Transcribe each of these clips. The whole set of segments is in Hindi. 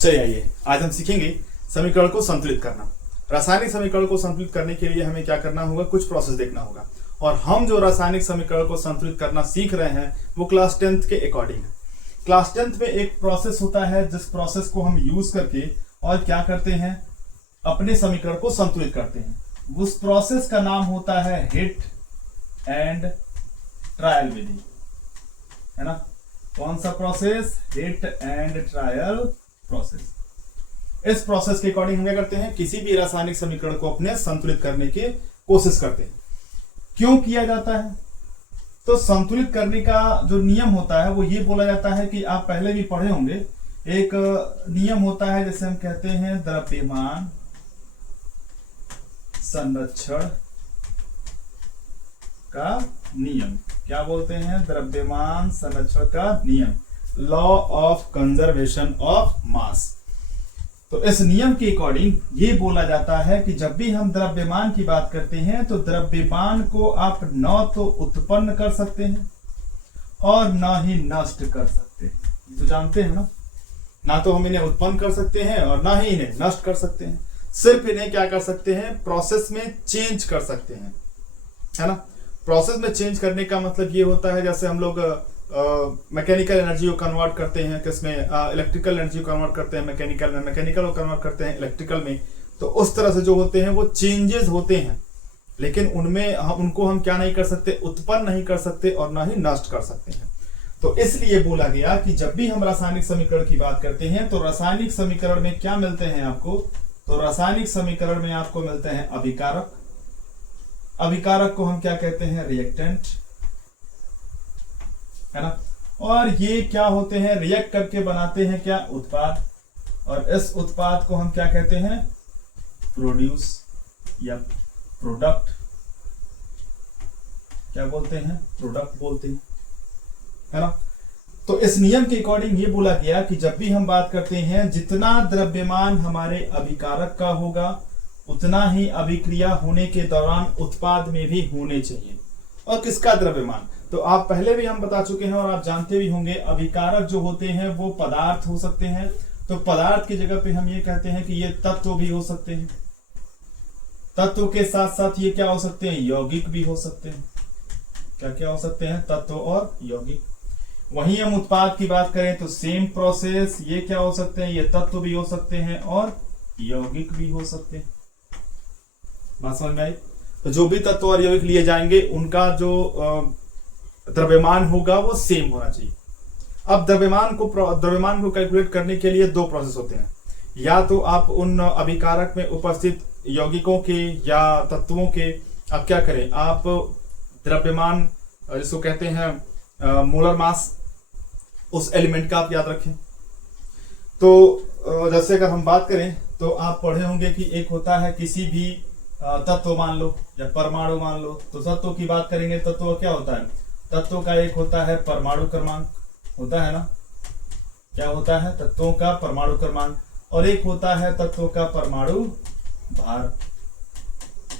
चलिए आइए आज हम सीखेंगे समीकरण को संतुलित करना। रासायनिक समीकरण को संतुलित करने के लिए हमें क्या करना होगा, कुछ प्रोसेस देखना होगा। और हम जो रासायनिक समीकरण को संतुलित करना सीख रहे हैं वो क्लास 10th के अकॉर्डिंग है। क्लास 10th में एक प्रोसेस होता है जिस प्रोसेस को हम यूज करके और क्या करते हैं, अपने समीकरण को संतुलित करते हैं। उस प्रोसेस का नाम होता है हिट एंड ट्रायल विधि, है ना। कौन सा process? Hit and trial process. इस प्रोसेस के अकॉर्डिंग हम क्या करते हैं, किसी भी रासायनिक समीकरण को अपने संतुलित करने की कोशिश करते हैं। क्यों किया जाता है? तो संतुलित करने का जो नियम होता है वो ये बोला जाता है कि आप पहले भी पढ़े होंगे, एक नियम होता है जैसे हम कहते हैं द्रव्यमान संरक्षण का नियम। क्या बोलते हैं? द्रव्यमान संरक्षण का नियम, law of conservation of mass. तो इस नियम के अकॉर्डिंग ये बोला जाता है कि जब भी हम द्रव्यमान की बात करते हैं तो द्रव्यमान को आप न तो उत्पन्न कर सकते हैं और न ही नष्ट कर सकते हैं। ये तो जानते हैं ना तो हम इन्हें उत्पन्न कर सकते हैं और ना ही इन्हें नष्ट कर सकते हैं। सिर्फ इन्हें क्या कर सकते हैं, प्रोसेस में चेंज कर सकते हैं, है ना। प्रोसेस में चेंज करने का मतलब ये होता है जैसे हम लोग मैकेनिकल एनर्जी को कन्वर्ट करते हैं किसमें, इलेक्ट्रिकल एनर्जी को कन्वर्ट करते हैं मैकेनिकल में, मैकेनिकल को कन्वर्ट करते हैं इलेक्ट्रिकल में। तो उस तरह से जो होते हैं वो चेंजेस होते हैं, लेकिन उनमें उनको हम क्या नहीं कर सकते, उत्पन्न नहीं कर सकते और ना ही नष्ट कर सकते हैं। तो इसलिए बोला गया कि जब भी हम रासायनिक समीकरण की बात करते हैं तो रासायनिक समीकरण में क्या मिलते हैं आपको, तो रासायनिक समीकरण में आपको मिलते हैं अभिकारक। अभिकारक को हम क्या कहते हैं, रिएक्टेंट, है ना। और ये क्या होते हैं, रिएक्ट करके बनाते हैं क्या, उत्पाद। और इस उत्पाद को हम क्या कहते हैं, प्रोड्यूस या प्रोडक्ट। क्या बोलते हैं, प्रोडक्ट बोलते हैं, है ना। तो इस नियम के अकॉर्डिंग ये बोला गया कि जब भी हम बात करते हैं जितना द्रव्यमान हमारे अभिकारक का होगा उतना ही अभिक्रिया होने के दौरान उत्पाद में भी होने चाहिए। और किसका द्रव्यमान, तो आप पहले भी हम बता चुके हैं और आप जानते भी होंगे, अभिकारक जो होते हैं वो पदार्थ हो सकते हैं। तो पदार्थ की जगह पे हम ये कहते हैं कि ये तत्व भी हो सकते हैं। तत्व के साथ साथ ये क्या हो सकते हैं, यौगिक भी हो सकते हैं। क्या क्या हो सकते हैं, तत्व और यौगिक। वहीं हम उत्पाद की बात करें तो सेम प्रोसेस, ये क्या हो सकते हैं, ये तत्व भी हो सकते हैं और यौगिक भी हो सकते हैं। बात समझ में आई? तो जो भी तत्व और यौगिक लिए जाएंगे उनका जो द्रव्यमान होगा वो सेम होना चाहिए। अब द्रव्यमान को कैलकुलेट करने के लिए दो प्रोसेस होते हैं। या तो आप उन अभिकारक में उपस्थित यौगिकों के या तत्वों के आप क्या करें, आप द्रव्यमान जिसको कहते हैं मोलर मास, उस एलिमेंट का आप याद रखें। तो जैसे अगर हम बात करें तो आप पढ़े होंगे कि एक होता है किसी भी तत्व मान लो या परमाणु मान लो। तो तत्व की बात करेंगे, तत्व क्या होता है, तत्वों का एक होता है परमाणु क्रमांक, होता है ना। क्या होता है, तत्वों का परमाणु क्रमांक, और एक होता है तत्वों का परमाणु भार।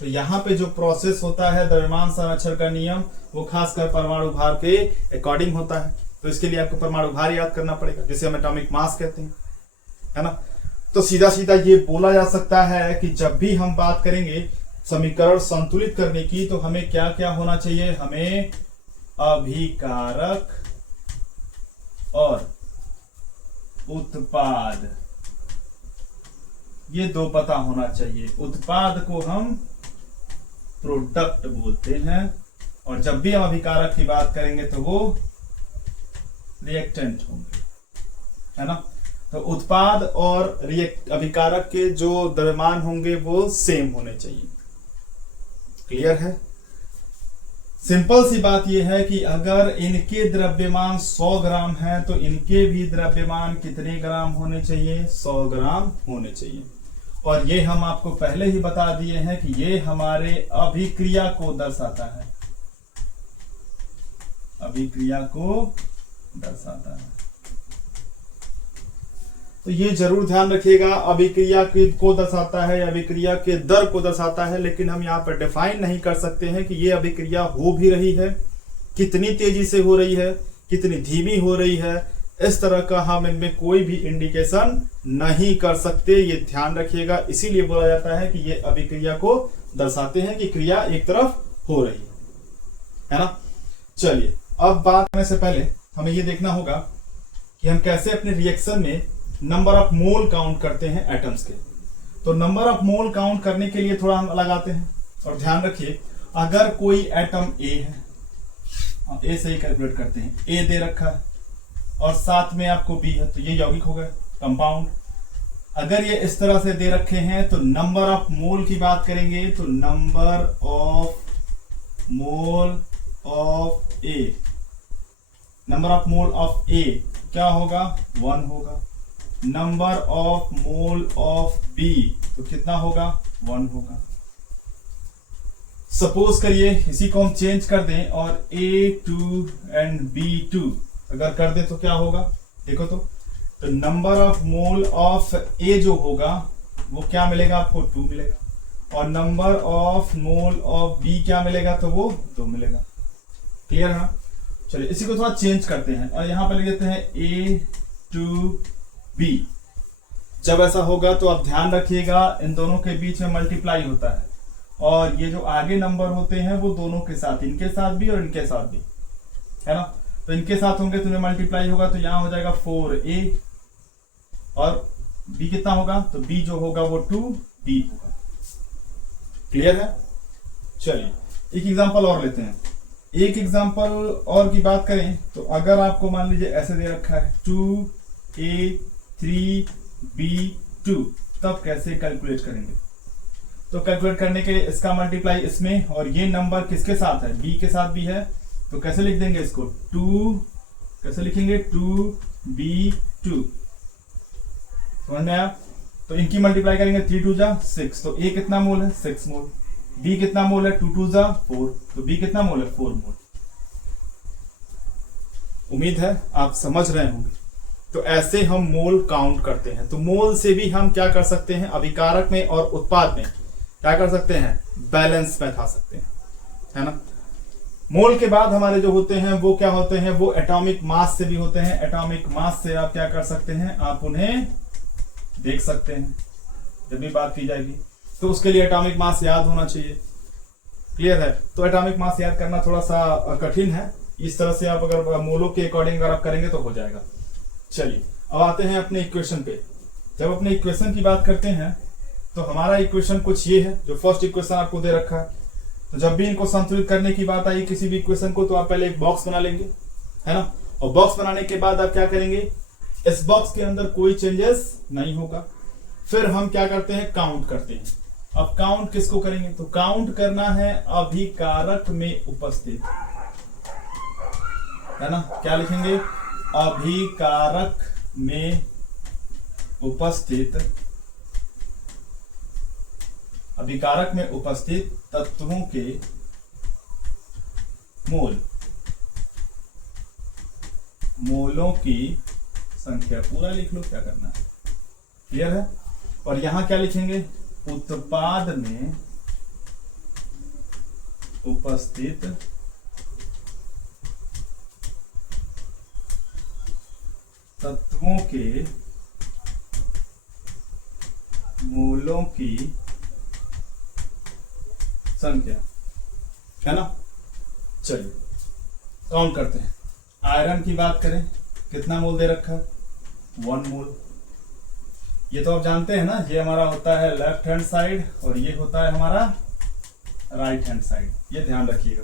तो यहाँ पे जो प्रोसेस होता है द्रव्यमान संरक्षण का नियम, वो खासकर परमाणु भार के अकॉर्डिंग होता है। तो इसके लिए आपको परमाणु भार याद करना पड़ेगा, जिसे हम एटॉमिक मास कहते हैं, है ना। तो सीधा सीधा ये बोला जा सकता है कि जब भी हम बात करेंगे समीकरण संतुलित करने की तो हमें क्या क्या होना चाहिए, हमें अभिकारक और उत्पाद, ये दो पता होना चाहिए। उत्पाद को हम प्रोडक्ट बोलते हैं और जब भी हम अभिकारक की बात करेंगे तो वो रिएक्टेंट होंगे, है ना। तो उत्पाद और अभिकारक के जो द्रव्यमान होंगे वो सेम होने चाहिए। क्लियर है? सिंपल सी बात यह है कि अगर इनके द्रव्यमान 100 ग्राम है तो इनके भी द्रव्यमान कितने ग्राम होने चाहिए, 100 ग्राम होने चाहिए। और ये हम आपको पहले ही बता दिए हैं कि ये हमारे अभिक्रिया को दर्शाता है, अभिक्रिया को दर्शाता है। तो ये जरूर ध्यान रखिएगा, अभिक्रिया को दर्शाता है, अभिक्रिया के दर को दर्शाता है, लेकिन हम यहाँ पर डिफाइन नहीं कर सकते हैं कि ये अभिक्रिया हो भी रही है, कितनी तेजी से हो रही है, कितनी धीमी हो रही है, इस तरह का हम इनमें कोई भी इंडिकेशन नहीं कर सकते, ये ध्यान रखिएगा। इसीलिए बोला जाता है कि ये अभिक्रिया को दर्शाते हैं कि क्रिया एक तरफ हो रही है ना। चलिए, अब बात करने से पहले हमें ये देखना होगा कि हम कैसे अपने रिएक्शन में नंबर ऑफ मोल काउंट करते हैं एटम्स के। तो नंबर ऑफ मोल काउंट करने के लिए थोड़ा हम लगाते हैं, और ध्यान रखिए अगर कोई एटम ए है, हम ए से ही कैलकुलेट करते हैं, ए दे रखा है और साथ में आपको बी है, तो ये यौगिक हो गया कंपाउंड। अगर ये इस तरह से दे रखे हैं तो नंबर ऑफ मोल की बात करेंगे तो number of mole of A, number of mole of A क्या होगा 1 होगा। Number of mole of B तो कितना होगा 1 होगा। सपोज करिए इसी को हम चेंज कर दें और A2 एंड B2 अगर कर दे तो क्या होगा, देखो तो number of mole of A जो होगा वो क्या मिलेगा आपको 2 मिलेगा, और number of mole of B क्या मिलेगा तो वो 2 मिलेगा। क्लियर है ना। चलिए इसी को थोड़ा चेंज करते हैं और यहां पर लिख देते हैं A2B। जब ऐसा होगा तो आप ध्यान रखिएगा इन दोनों के बीच में मल्टीप्लाई होता है, और ये जो आगे नंबर होते हैं वो दोनों के साथ, इनके साथ भी और इनके साथ भी, है ना। तो इनके साथ होंगे तो मल्टीप्लाई होगा, तो यहां हो जाएगा 4A और B कितना होगा, तो B जो होगा वो 2B होगा। क्लियर है। चलिए एक एग्जांपल और लेते हैं। एक एग्जांपल और की बात करें तो अगर आपको मान लीजिए ऐसे दे रखा है 2A3B2, तब कैसे कैलकुलेट करेंगे। तो कैलकुलेट करने के लिए इसका मल्टीप्लाई इसमें, और ये नंबर किसके साथ है, बी के साथ भी है, तो कैसे लिख देंगे इसको 2, कैसे लिखेंगे 2B2। समझ में आया। तो इनकी मल्टीप्लाई करेंगे 3 2 जा 6, तो ए कितना मोल है 6 मोल, बी कितना मोल है 2 2 जा 4, तो बी कितना मोल है 4 मोल। उम्मीद है आप समझ रहे होंगे। तो ऐसे हम मोल काउंट करते हैं। तो मोल से भी हम क्या कर सकते हैं, अभिकारक में और उत्पाद में क्या कर सकते हैं, बैलेंस में ला सकते हैं, है ना। मोल के बाद हमारे जो होते हैं वो क्या होते हैं, वो एटॉमिक मास से भी होते हैं। एटॉमिक मास से आप क्या कर सकते हैं, आप उन्हें देख सकते हैं जब भी बात की जाएगी। तो उसके लिए एटॉमिक मास याद होना चाहिए। क्लियर है। तो एटॉमिक मास याद करना थोड़ा सा कठिन है, इस तरह से आप अगर मोलों के अकॉर्डिंग अगर आप करेंगे तो हो जाएगा। चलिए अब आते हैं अपने इक्वेशन पे। जब अपने इक्वेशन की बात करते हैं तो हमारा इक्वेशन कुछ ये है, जो फर्स्ट इक्वेशन आपको दे रखा है। तो जब भी इनको संतुलित करने की बात आई किसी भी इक्वेशन को, तो आप पहले एक बॉक्स बना लेंगे, है ना। और बॉक्स बनाने के बाद आप क्या करेंगे, इस बॉक्स के अंदर कोई चेंजेस नहीं होगा। फिर हम क्या करते हैं, काउंट करते हैं। अब काउंट किसको करेंगे, तो काउंट करना है अभिकारक में उपस्थित, है ना। क्या लिखेंगे, अभिकारक में उपस्थित, अभिकारक में उपस्थित तत्वों के मोल, मोलों की संख्या। पूरा लिख लो, क्या करना है। क्लियर है। और यहां क्या लिखेंगे, उत्पाद में उपस्थित तत्वों के मोलों की संख्या, है ना। चलिए काउंट करते हैं। आयरन की बात करें, कितना मोल दे रखा है, 1 मोल। ये तो आप जानते हैं ना, ये हमारा होता है लेफ्ट हैंड साइड और ये होता है हमारा राइट हैंड साइड, ये ध्यान रखिएगा।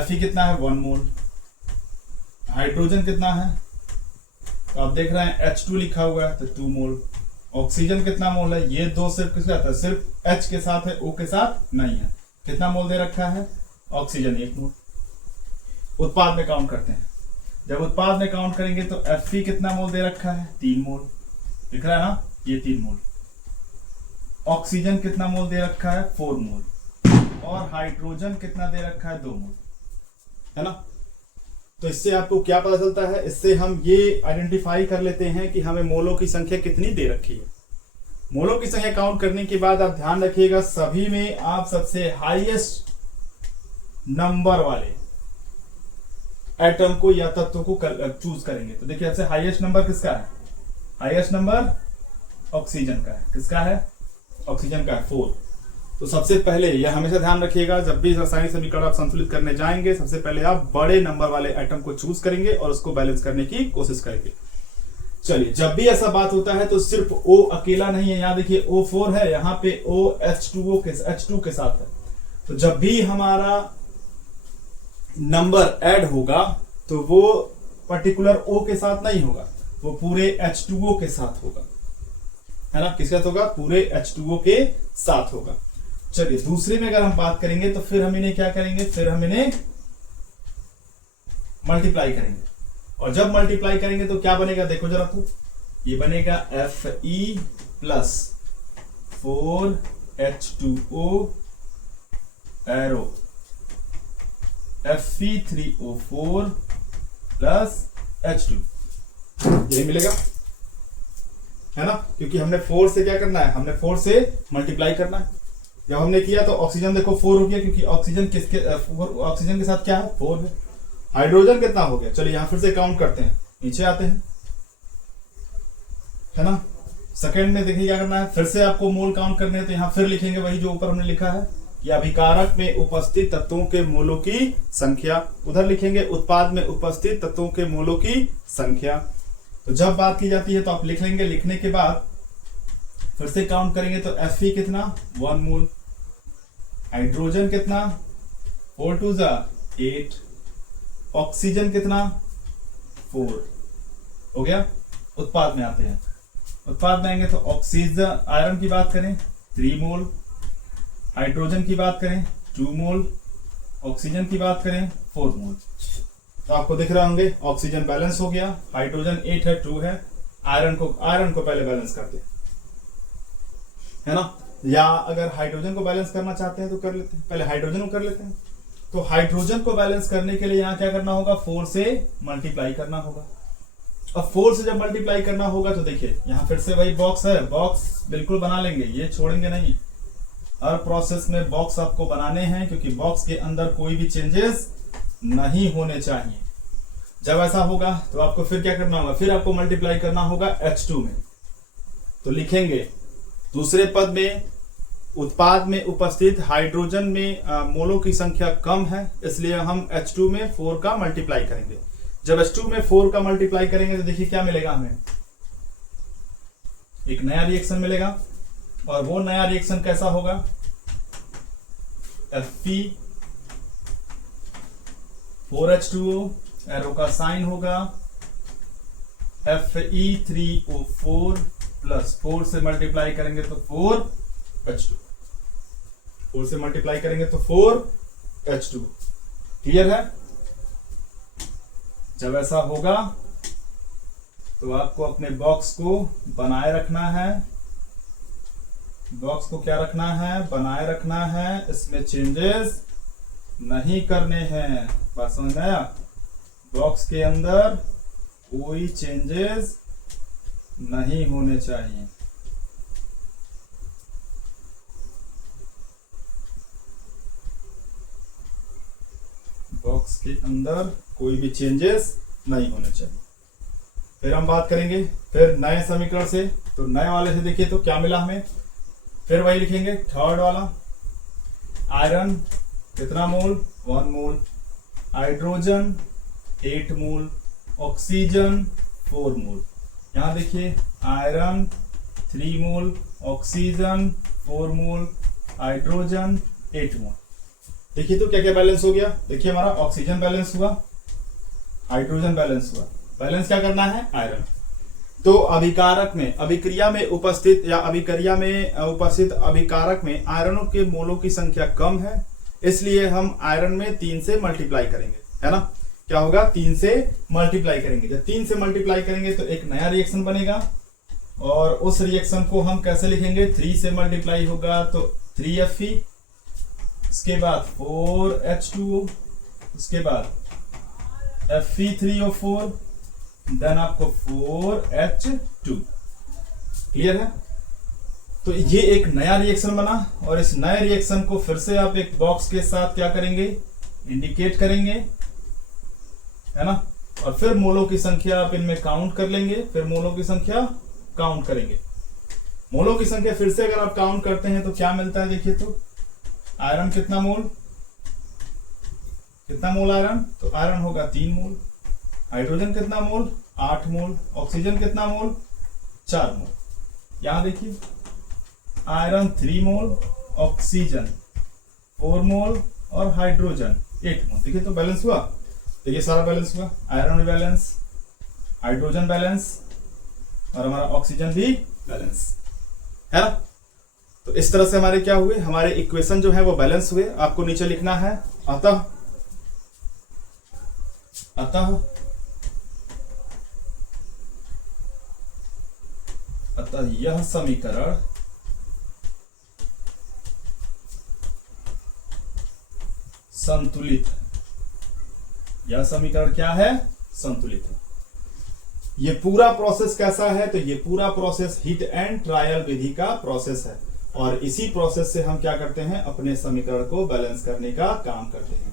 Fe कितना है, 1 मोल। हाइड्रोजन कितना है, तो आप देख रहे हैं H2 लिखा हुआ है, तो 2 मोल। ऑक्सीजन कितना मोल है, ये 2 सिर्फ किसके साथ है, सिर्फ H के साथ है, O के साथ नहीं है। कितना मोल दे रखा है, ऑक्सीजन 1 मोल। उत्पाद में काउंट करते हैं। जब उत्पाद में काउंट करेंगे तो Fe कितना मोल दे रखा है, 3 मोल। दिख रहा है ना, ये 3 मोल। ऑक्सीजन कितना मोल दे रखा है, 4 मोल। और हाइड्रोजन कितना दे रखा है, 2 मोल, है ना। तो इससे आपको क्या पता चलता है, इससे हम ये आइडेंटिफाई कर लेते हैं कि हमें मोलों की संख्या कितनी दे रखी है। मोलों की संख्या काउंट करने के बाद आप ध्यान रखिएगा, सभी में आप सबसे हाईएस्ट नंबर वाले एटम को या तत्व को चूज करेंगे। तो देखिए सबसे हाईएस्ट नंबर किसका है? हाईएस्ट नंबर ऑक्सीजन का है। किसका है? ऑक्सीजन का है 4। तो सबसे पहले यह हमेशा ध्यान रखिएगा, जब भी रासायनिक समीकरण आप संतुलित करने जाएंगे सबसे पहले आप बड़े नंबर वाले एटम को चूज करेंगे और उसको बैलेंस करने की कोशिश करेंगे। चलिए, जब भी ऐसा बात होता है तो सिर्फ O अकेला नहीं है। यहाँ देखिए O4 है, यहाँ पे OH2O के H2 के साथ है। तो जब भी हमारा नंबर ऐड होगा तो वो पर्टिकुलर O के साथ नहीं होगा, वो पूरे H2O के साथ होगा, है ना? किसके साथ होगा? पूरे H2O के साथ होगा। चलिए, दूसरे में अगर हम बात करेंगे तो फिर हम इन्हें क्या करेंगे? फिर हम इन्हें मल्टीप्लाई करेंगे। और जब मल्टीप्लाई करेंगे तो क्या बनेगा? देखो जरा, तो ये बनेगा Fe plus 4H2O arrow Fe3O4 plus H2, यही मिलेगा, है ना? क्योंकि हमने 4 से क्या करना है? हमने 4 से मल्टीप्लाई करना है। जब हमने किया तो ऑक्सीजन देखो 4 हो गया, क्योंकि ऑक्सीजन किसके ऑक्सीजन के साथ क्या है? 4 है। हाइड्रोजन कितना हो गया? चलिए यहां फिर से काउंट करते हैं, नीचे आते हैं, है ना? सेकंड में देखिए क्या करना है, फिर से आपको मोल काउंट करने हैं। तो यहां फिर लिखेंगे वही जो ऊपर हमने लिखा है कि अभिकारक में उपस्थित तत्वों के मोलों की संख्या। उधर लिखेंगे उत्पाद में उपस्थित तत्वों के मोलों की संख्या। तो जब बात की जाती है तो आप लिख लेंगे, लिखने के बाद फिर से काउंट करेंगे तो Fe कितना? 1 मोल। हाइड्रोजन कितना? 4 2 8। ऑक्सीजन कितना? 4 हो गया। उत्पाद में आते हैं, उत्पाद में आएंगे तो ऑक्सीजन आयरन की बात करें 3 मोल, हाइड्रोजन की बात करें 2 मोल, ऑक्सीजन की बात करें 4 मोल। तो आपको दिख रहे होंगे ऑक्सीजन बैलेंस हो गया, हाइड्रोजन 8 है 2 है। आयरन को पहले बैलेंस करते हैं, है ना? या अगर हाइड्रोजन को बैलेंस करना चाहते हैं तो कर लेते हैं, पहले हाइड्रोजन को कर लेते हैं। तो हाइड्रोजन को बैलेंस करने के लिए यहाँ क्या करना होगा? 4 से मल्टीप्लाई करना होगा। अब 4 से जब मल्टीप्लाई करना होगा तो देखिए यहाँ फिर से वही बॉक्स है, बॉक्स बिल्कुल बना लेंगे, ये छोड़ेंगे नहीं। हर प्रोसेस में बॉक्स आपको बनाने हैं, क्योंकि बॉक्स के अंदर कोई भी चेंजेस नहीं होने चाहिए। जब ऐसा होगा तो आपको फिर क्या करना होगा? फिर आपको मल्टीप्लाई करना होगा H2 में। तो लिखेंगे दूसरे पद में उत्पाद में उपस्थित हाइड्रोजन में मोलों की संख्या कम है, इसलिए हम H2 में 4 का मल्टीप्लाई करेंगे। जब H2 में 4 का मल्टीप्लाई करेंगे तो देखिए क्या मिलेगा हमें? एक नया रिएक्शन मिलेगा। और वो नया रिएक्शन कैसा होगा? Fe 4H2O, एरो का साइन होगा Fe3O4 प्लस 4 से मल्टीप्लाई करेंगे तो 4H2, 4 से मल्टीप्लाई करेंगे तो 4H2। क्लियर है? जब ऐसा होगा तो आपको अपने बॉक्स को बनाए रखना है। बॉक्स को क्या रखना है? बनाए रखना है, इसमें चेंजेस नहीं करने हैं। बात समझ में आया? बॉक्स के अंदर कोई चेंजेस नहीं होने चाहिए। बॉक्स के अंदर कोई भी चेंजेस नहीं होने चाहिए। फिर हम बात करेंगे फिर नए समीकरण से। तो नए वाले से देखिए तो क्या मिला हमें? फिर वही लिखेंगे, थर्ड वाला। आयरन कितना मोल? 1 मोल। हाइड्रोजन 8 मोल। ऑक्सीजन 4 मोल। यहां देखिए आयरन 3 मोल, ऑक्सीजन 4 मोल, हाइड्रोजन 8 मोल। देखिए तो क्या क्या बैलेंस हो गया? देखिए हमारा ऑक्सीजन बैलेंस हुआ, हाइड्रोजन बैलेंस हुआ। बैलेंस क्या करना है? आयरन। तो अभिकारक में, अभिक्रिया में उपस्थित या अभिक्रिया में उपस्थित अभिकारक में आयरनों के मोलों की संख्या कम है, इसलिए हम आयरन में 3 से मल्टीप्लाई करेंगे, है ना? क्या होगा? 3 से मल्टीप्लाई करेंगे। जब 3 से मल्टीप्लाई करेंगे तो एक नया रिएक्शन बनेगा, और उस रिएक्शन को हम कैसे लिखेंगे? 3 से मल्टीप्लाई होगा तो 3Fe, उसके बाद 4H2O, उसके बाद Fe3O4, देन आपको 4H2। क्लियर है? तो ये एक नया रिएक्शन बना, और इस नए रिएक्शन को फिर से आप एक बॉक्स के साथ क्या करेंगे? इंडिकेट करेंगे, है ना। और फिर मोलों की संख्या आप इनमें काउंट कर लेंगे, फिर मोलों की संख्या काउंट करेंगे। मोलों की संख्या फिर से अगर आप काउंट करते हैं तो क्या मिलता है, देखिए तो आयरन कितना मोल आयरन, तो आयरन होगा 3 मोल। हाइड्रोजन कितना मोल 8 मोल। ऑक्सीजन कितना मोल 4 मोल। यहां देखिए आयरन 3 मोल, ऑक्सीजन 4 मोल और हाइड्रोजन 8 मोल। देखिए तो बैलेंस हुआ, देखिए सारा बैलेंस हुआ, आयरन भी बैलेंस, हाइड्रोजन बैलेंस और हमारा ऑक्सीजन भी बैलेंस, है ना। तो इस तरह से हमारे क्या हुए, हमारे इक्वेशन जो है वो बैलेंस हुए। आपको नीचे लिखना है अतः यह समीकरण संतुलित है। यह समीकरण क्या है, संतुलित है। ये पूरा प्रोसेस कैसा है, तो ये पूरा प्रोसेस हिट एंड ट्रायल विधि का प्रोसेस है और इसी प्रोसेस से हम क्या करते हैं, अपने समीकरण को बैलेंस करने का काम करते हैं।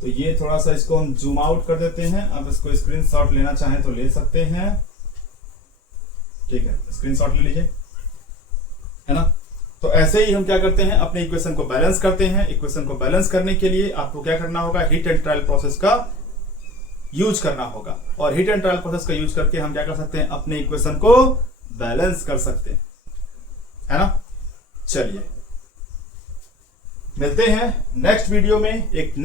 तो ये थोड़ा सा इसको हम जूम आउट कर देते हैं। अब इसको स्क्रीनशॉट लेना चाहें तो ले सकते हैं, ठीक है, स्क्रीनशॉट ले लीजिए, है ना। तो ऐसे ही हम क्या करते हैं, अपने इक्वेशन को बैलेंस करते हैं। इक्वेशन को बैलेंस करने के लिए आपको क्या करना होगा, हिट एंड ट्रायल प्रोसेस का यूज करना होगा और हिट एंड ट्रायल प्रोसेस का यूज करके हम क्या कर सकते हैं, अपने इक्वेशन को बैलेंस कर सकते हैं, है ना। चलिए मिलते हैं नेक्स्ट वीडियो में एक नेक्स्ट